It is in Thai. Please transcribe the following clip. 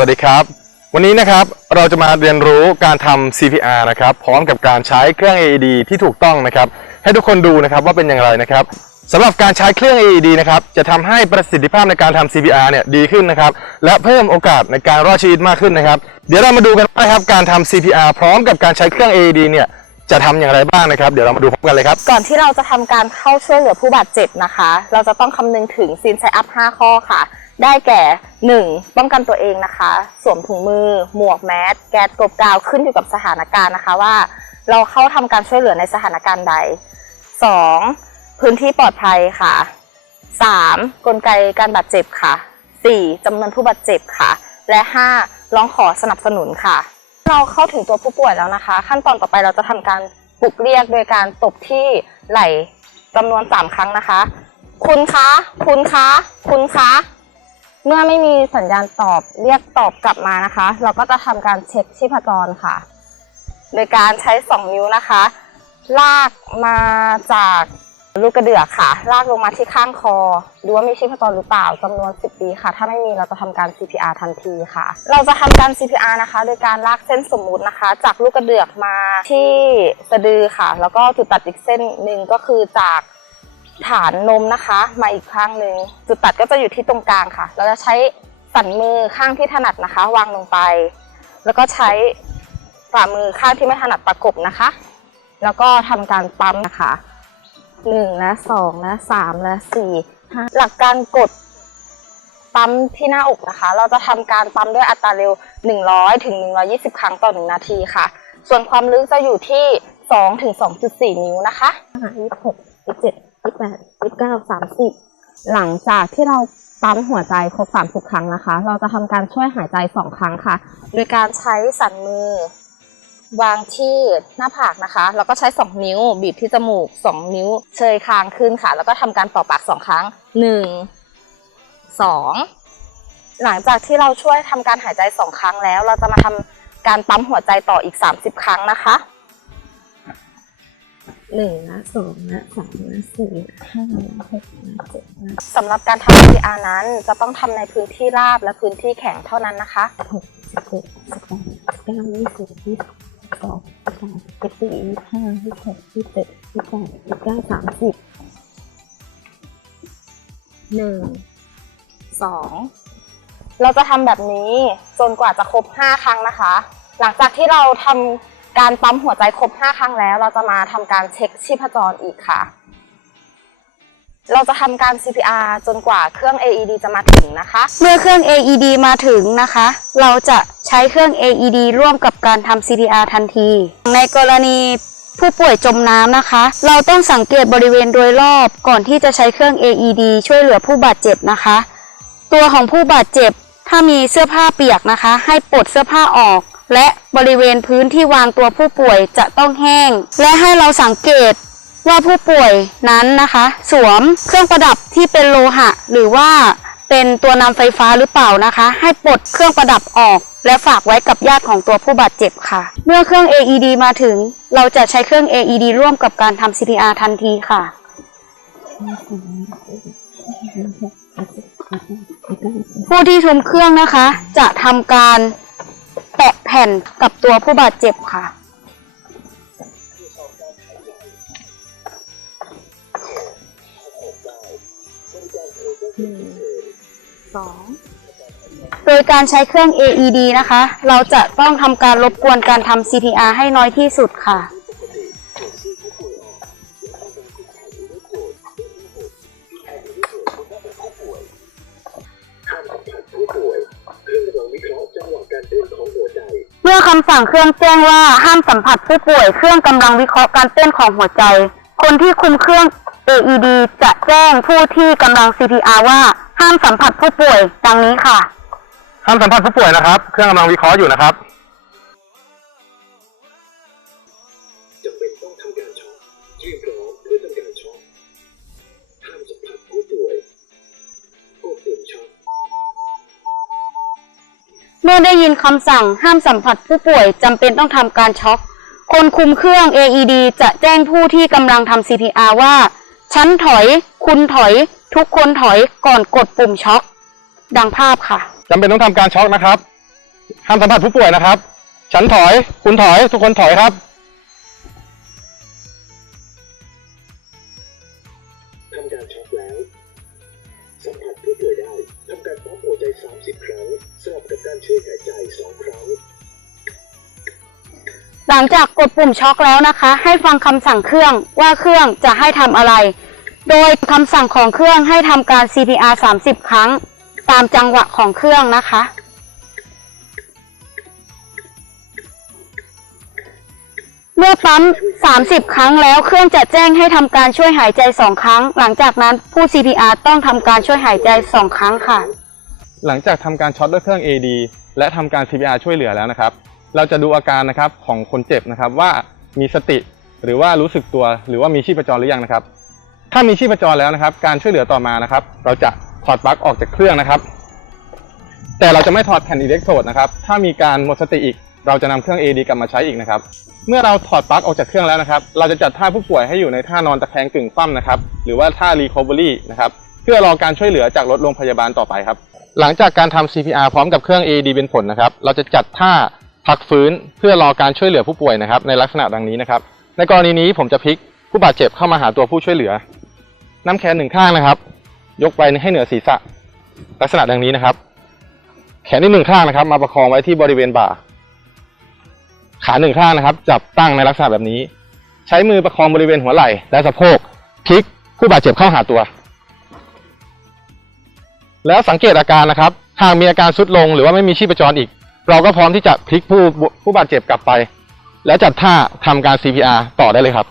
สวัสดีครับ วันนี้นะครับเราจะมาเรียนรู้การทำ CPR นะครับพร้อมกับการใช้เครื่อง AED ที่ถูกต้องนะครับ ให้ทุกคนดูนะครับว่าเป็นอย่างไรนะครับสำหรับการใช้เครื่อง AED นะครับจะทำให้ประสิทธิภาพในการทำ CPR เนี่ยดีขึ้นนะครับและเพิ่มโอกาสในการรอดชีวิตมากขึ้นนะครับ เดี๋ยวเรามาดูกันนะครับการทำ CPR พร้อมกับการใช้เครื่อง AED เนี่ยจะทำอย่างไรบ้างนะครับ เดี๋ยวเรามาดูพร้อมกันเลยครับ ก่อนที่เราจะทำการเข้าช่วยเหลือผู้บาดเจ็บนะคะ เราจะต้องคำนึงถึงซีนไซอัพ 5 ข้อค่ะ ได้แก่ 1. ป้องกันตัวเองนะคะ สวมถุงมือ หมวกแมสแก๊สกบกาวขึ้นอยู่กับสถานการณ์นะคะว่า เราเข้าทำการช่วยเหลือในสถานการณ์ใด 2. พื้นที่ปลอดภัยค่ะ 3. กลไกการบาดเจ็บค่ะ 4. จำนวนผู้บาดเจ็บค่ะ และ 5. ร้องขอสนับสนุนค่ะ เราเข้าถึงตัวผู้ป่วยแล้วนะคะ ขั้นตอนต่อไปเราจะทำการปลุกเรียกโดยการตบที่ไหล่จำนวน 3 ครั้งนะคะ คุณคะ คุณคะ คุณคะ เมื่อไม่มีสัญญาณตอบเรียกตอบกลับมานะคะ เราก็จะทำการเช็คชีพจรค่ะ โดยการใช้ 2 นิ้วนะคะ ลากมาจากลูกกระเดือกค่ะ ลากลงมาที่ข้างคอ ดูว่ามีชีพจรหรือเปล่าจำนวน 10 ปีค่ะ ถ้าไม่มีเราจะทำการ CPR ทันทีค่ะ เราจะทำการ CPR นะคะ โดยการลากเส้นสมมุตินะคะ จากลูกกระเดือกมาที่สะดือค่ะ แล้วก็จุดตัดอีกเส้นหนึ่งก็คือจาก ฐานนมนะคะ มาอีกข้างหนึ่งจุดตัดก็จะอยู่ที่ตรงกลางค่ะ เราจะใช้สันมือข้างที่ถนัดนะคะ วางลงไป แล้วก็ใช้ฝ่ามือข้างที่ไม่ถนัดประกบนะคะ แล้วก็ทำการปั๊มนะคะหนึ่งและสองและสามและสี่หลักการกดปั๊มที่หน้าอกนะคะ เราจะทำการปั๊มด้วยอัตราเร็ว 100ถึง120 ครั้งต่อ 1 นาทีค่ะ ส่วนความลึกจะอยู่ที่2ถึง2.4 นิ้วนะคะยี่สิบหกยี่ สิบเจ็ดแปดสิบเก้าสามสิบหลังจากที่เราปั๊มหัวใจครบ30ครั้งนะคะ เราจะทำการช่วยหายใจ2ครั้งค่ะ โดยการใช้สันมือ วางที่หน้าผากนะคะ แล้วก็ใช้2นิ้ว บีบที่จมูก2นิ้ว เชยคางขึ้นค่ะ แล้วก็ทำการเป่าปาก2ครั้ง1 2หลังจากที่เราช่วยทำการหายใจ2ครั้งแล้ว เราจะมาทำการปั๊มหัวใจต่ออีก30ครั้งนะคะ หนึ่งนะสองนะสามนะสี่นะห้านะหกนะเจ็ดนะสำหรับการทำ CPR นั้นจะต้องทำในพื้นที่ราบและพื้นที่แข็งเท่านั้นนะคะ หกสิบเจ็ดสิบแปดสิบเก้ายี่สิบยี่สิบสองยี่สิบสามยี่สิบสี่ยี่สิบห้ายี่สิบหกยี่สิบเจ็ดยี่สิบแปดยี่สิบเก้าสามสิบหนึ่งสองเราจะทำแบบนี้จนกว่าจะครบ 5 ครั้งนะคะ หลังจากที่เราทำ การปั๊มหัวใจครบ 5 ครั้งแล้ว เราจะมาทำการเช็คชีพจรอีกค่ะ เราจะทำการ CPR จนกว่าเครื่อง AED จะมาถึงนะคะ เมื่อเครื่อง AED มาถึงนะคะ เราจะใช้เครื่อง AED ร่วมกับการทำ CPR ทันที ในกรณีผู้ป่วยจมน้ำนะคะ เราต้องสังเกตบริเวณโดยรอบก่อนที่จะใช้เครื่อง AED ช่วยเหลือผู้บาดเจ็บนะคะ ตัวของผู้บาดเจ็บถ้ามีเสื้อผ้าเปียกนะคะ ให้ปลดเสื้อผ้าออก และบริเวณพื้นที่วางตัวผู้ป่วยจะต้องแห้ง และให้เราสังเกตว่าผู้ป่วยนั้นนะคะ สวมเครื่องประดับที่เป็นโลหะ หรือว่าเป็นตัวนำไฟฟ้าหรือเปล่านะคะ ให้ปลดเครื่องประดับออก และฝากไว้กับญาติของตัวผู้บาดเจ็บค่ะ เมื่อเครื่อง AED มาถึง เราจะใช้เครื่อง AED ร่วมกับการทำ CPR ทันทีค่ะผู้ที่ชมเครื่องนะคะ จะทำการ แปะแผ่นกับตัวผู้บาดเจ็บค่ะ หนึ่งสอง โดยการใช้เครื่อง AED นะคะ เราจะต้องทำการรบกวนการทำ CPR ให้น้อยที่สุดค่ะ คำสั่งเครื่องแจ้งว่าห้ามสัมผัสผู้ป่วยเครื่องกำลังวิเคราะห์การเต้นของหัวใจ คนที่คุมเครื่อง AED จะแจ้งผู้ที่กำลัง CPR ว่าห้ามสัมผัสผู้ป่วยดังนี้ค่ะ ห้ามสัมผัสผู้ป่วยนะครับ เครื่องกำลังวิเคราะห์อยู่นะครับ เมื่อได้ยินคำสั่งห้ามสัมผัสผู้ป่วยจำเป็นต้องทำการช็อก คนคุมเครื่อง AED จะแจ้งผู้ที่กำลังทำ CPR ว่า ฉันถอย คุณถอย ทุกคนถอยก่อนกดปุ่มช็อก ดังภาพค่ะ จำเป็นต้องทำการช็อกนะครับ ห้ามสัมผัสผู้ป่วยนะครับ ฉันถอย คุณถอย ทุกคนถอยครับ ทำการช็อกแล้ว การปั๊มหัวใจ 30 ครั้งสลับกับการช่วยหายใจ 2 ครั้ง หลังจากกดปุ่มช็อคแล้วนะคะ ให้ฟังคำสั่งเครื่องว่าเครื่องจะให้ทำอะไร โดยคำสั่งของเครื่องให้ทำการ CPR 30 ครั้ง ตามจังหวะของเครื่องนะคะเมื่อปั๊ม 30 ครั้งแล้วเครื่องจะแจ้งให้ทำการช่วยหายใจ 2 ครั้ง หลังจากนั้นผู้ CPR ต้องทำการช่วยหายใจ 2 ครั้งค่ะ หลังจากทำการช็อตด้วยเครื่อง AD และทำการ CPR ช่วยเหลือแล้วนะครับ เราจะดูอาการนะครับของคนเจ็บนะครับว่ามีสติหรือว่ารู้สึกตัวหรือว่ามีชีพจรหรือยังนะครับ ถ้ามีชีพจรแล้วนะครับ การช่วยเหลือต่อมานะครับ เราจะถอดปลั๊กออกจากเครื่องนะครับ แต่เราจะไม่ถอดแผ่นอิเล็กโทรดนะครับ ถ้ามีการหมดสติอีก เราจะนำเครื่อง AD กลับมาใช้อีกนะครับ เมื่อเราถอดปลั๊กออกจากเครื่องแล้วนะครับ เราจะจัดท่าผู้ป่วยให้อยู่ในท่านอนตะแคงกึ่งคว่ำนะครับ หรือว่าท่า recovery นะครับ เพื่อรอการช่วยเหลือจากรถโรงพยาบาลต่อไปครับ หลังจากการทำ CPR พร้อมกับเครื่อง AED เป็นผลนะครับ เราจะจัดท่าพักฟื้นเพื่อรอการช่วยเหลือผู้ป่วยนะครับ ในลักษณะดังนี้นะครับ ในกรณีนี้ผมจะพลิกผู้บาดเจ็บเข้ามาหาตัวผู้ช่วยเหลือน้ำแขนหนึ่งข้างนะครับ ยกไปให้เหนือศีรษะ ลักษณะดังนี้นะครับ แขนอีกหนึ่งข้างนะครับ มาประคองไว้ที่บริเวณบ่า ขาหนึ่งข้างนะครับ จับตั้งในลักษณะแบบนี้ ใช้มือประคองบริเวณหัวไหล่และสะโพกพลิกผู้บาดเจ็บเข้าหาตัว แล้วสังเกตอาการนะครับหากมีอาการสุดลงหรือว่าไม่มีชีพจรอีก เราก็พร้อมที่จะพลิกผู้ผู้บาดเจ็บกลับไป แล้วจัดท่าทำการ CPR ต่อได้เลยครับ